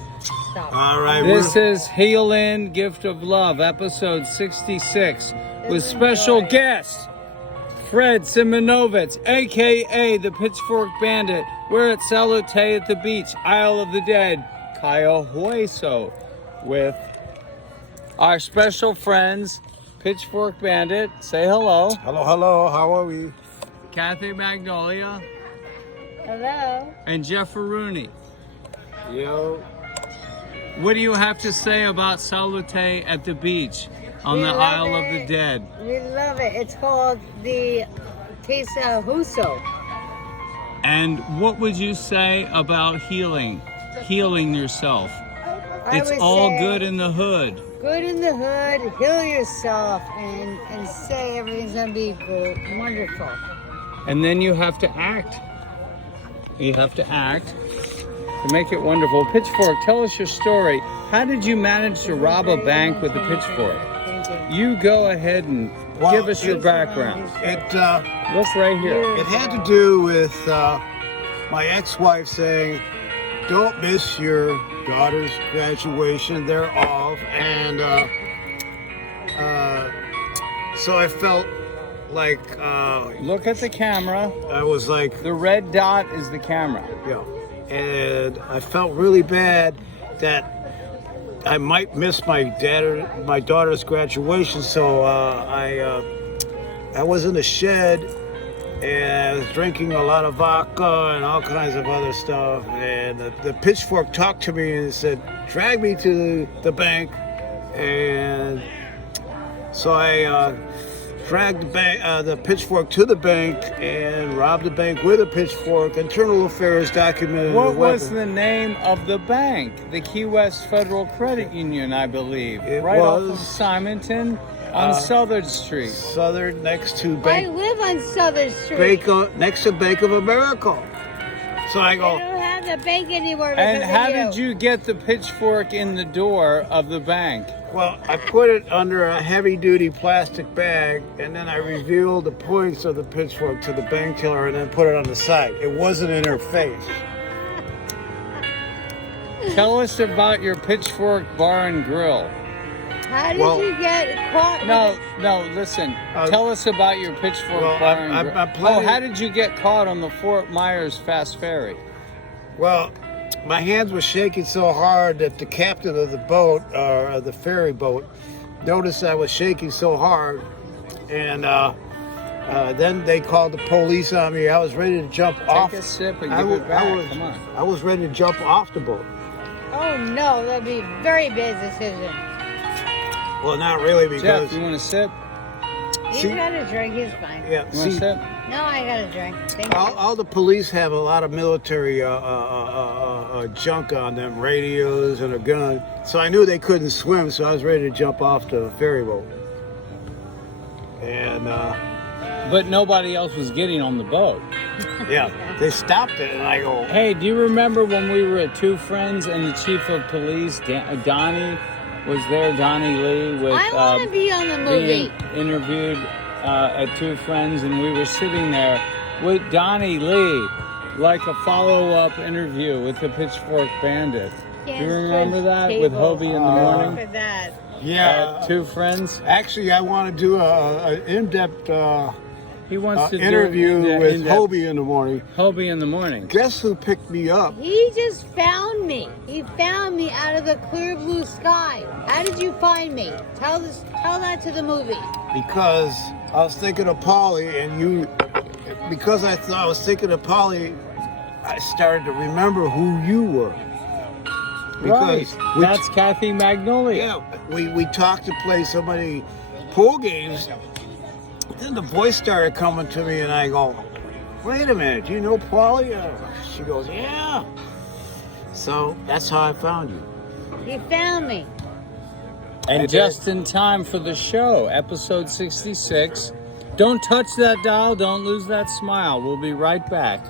Yes. Stop. All right. This is Heal In, Gift of Love, episode 66, with special guest, Fred Simonovic, a.k.a. the Pitchfork Bandit. We're at Salute at the beach, Isle of the Dead, Cayo Hueso, with our special friends, Pitchfork Bandit. Say hello. Hello, hello. How are we? Kathy Magnolia. Hello. And Jeff Rooney. Yo. What do you have to say about Salute at the beach on the Isle of the Dead? We love it. It's called the Casa Huso. And what would you say about healing yourself? It's all good in the hood. Good in the hood. Heal yourself and say everything's gonna be good, wonderful. And then you have to act. You have to act to make it wonderful. Pitchfork, tell us your story. How did you manage to rob a bank with a pitchfork? Thank you. You go ahead and give us your background. Look right here. It had to do with my ex-wife saying, "Don't miss your daughter's graduation. They're off," and so I felt like Look at the camera. I was like, The red dot is the camera. yeah, and I felt really bad that I might miss my daughter's graduation. So I was in the shed and I was drinking a lot of vodka and all kinds of other stuff. And the pitchfork talked to me and said, "Drag me to the bank." And so I dragged the pitchfork to the bank and robbed the bank with a pitchfork. Internal affairs documented. What the was weapon. the name of the bank? The Key West Federal Credit Union, I believe. It right off was, of Simonton on Southern Street. Southern, next to I Bank. live on Southern Street. Next to Bank of America. So I I go, don't have the bank anymore because And of how did you get the pitchfork in the door of the bank? well, I put it under a heavy-duty plastic bag, and then I revealed the points of the pitchfork to the bank teller, and then put it on the side. It wasn't in her face. Mm-hmm. Tell us about your Pitchfork Bar and Grill. How did Well, you get caught? No, listen. Tell us about your Pitchfork well, Bar and Grill. I'm planning- how did you get caught on the Fort Myers Fast Ferry? Well, my hands were shaking so hard that the captain of the boat, or the ferry boat, noticed I was shaking so hard, and then they called the police on me. I was ready to jump off. Take a sip and I give wa- it back. I was, Come on. I was ready to jump off the boat. Oh no, that'd be a very bad decision. Well, not really, because Jeff, you want a sip? He's See- got a drink. He's fine. You yeah, want a see, sip? No, I got a drink. Thank you. all the police have a lot of military junk on them, radios and a gun. So I knew they couldn't swim, so I was ready to jump off the ferry boat. And But nobody else was getting on the boat. yeah, they stopped it, and I go, Hey, do you remember when we were at Two Friends and the chief of police, Donnie, was there? Donnie Lee with I want to be on the movie. being interviewed at Two Friends, and we were sitting there with Donnie Lee, like a follow-up interview with the Pitchfork Bandit. Do you remember that with Hobie in the morning? For that. yeah. Two Friends. Actually, I want to do an in-depth He wants to interview do with Hobie in the morning. Hobie in the morning. Guess who picked me up? He just found me. He found me out of the clear blue sky. How did you find me? Tell that to the movie. Because I was thinking of Polly, and because I was thinking of Polly, I started to remember who you were. Right. That's Kathy Magnolia. Yeah, we talked to play so many pool games. Then the voice started coming to me, and I go, "Wait a minute, do you know Polly?" She goes, "Yeah." So that's how I found you. You found me. And just in time for the show, episode 66. Don't touch that dial. Don't lose that smile. We'll be right back.